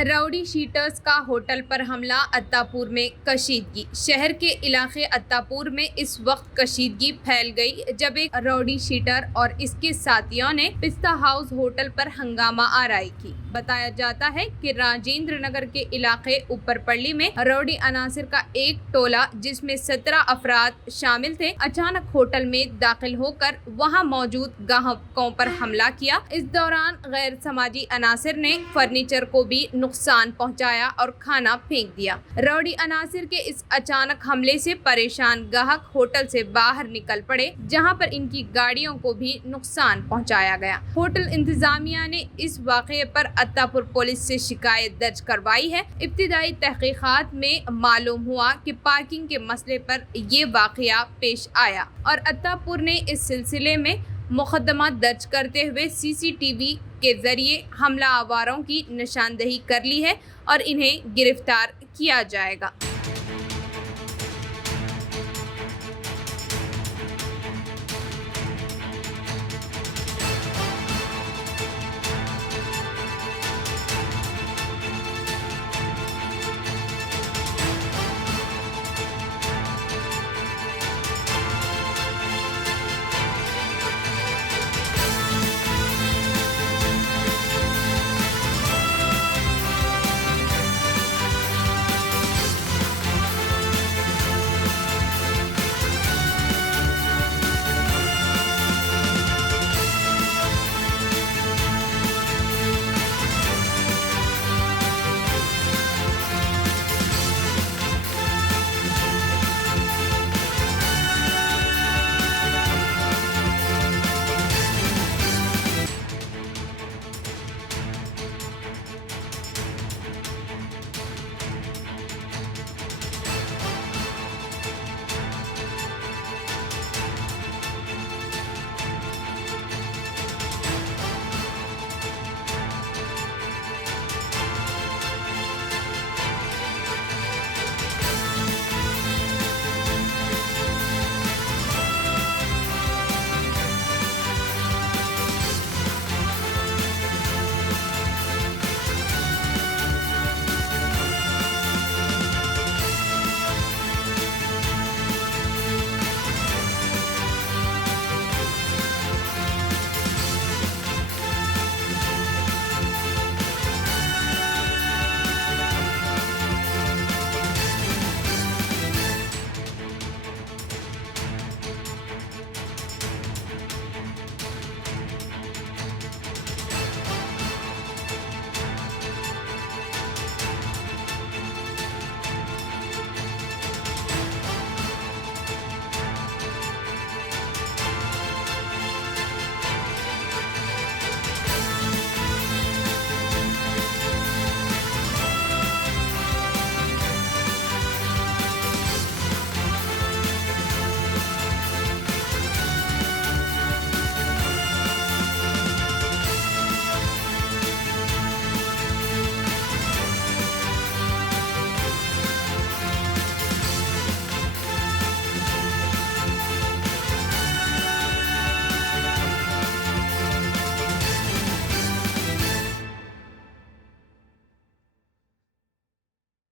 Rowdy sheeters का hotel पर हमला, अत्तापुर में कशीदगी। शहर के इलाके अत्तापुर में इस वक्त कशीदगी फैल गई जब एक राउडी शीटर और इसके साथियों ने पिस्ता हाउस होटल पर हंगामा आराई की। बताया जाता है कि राजेंद्र नगर के इलाके ऊपरपल्ली में राउडी अनासिर का एक टोला जिसमें 17 अफराद शामिल थे, अचानक होटल में दाखिल होकर वहां मौजूद ग्राहकों पर हमला किया। इस दौरान गैर समाजी अनासिर ने फर्नीचर को भी नुकसान पहुंचाया और खाना फेंक दिया। राउडी अनासिर के इस अचानक हमले से परेशान ग्राहक होटल से बाहर निकल पड़े, जहां पर इनकी गाड़ियों को भी नुकसान पहुंचाया गया। होटल इंतजामिया ने इस वाक़ये पर अत्तापुर पुलिस से शिकायत दर्ज करवाई है। इब्तिदाई तहकीकात में मालूम हुआ कि पार्किंग के मसले पर ये वाक़या पेश आया और अत्तापुर ने इस सिलसिले में मुकदमा दर्ज करते हुए CCTV के जरिए हमला आवारों की निशानदेही कर ली है और इन्हें गिरफ्तार किया जाएगा।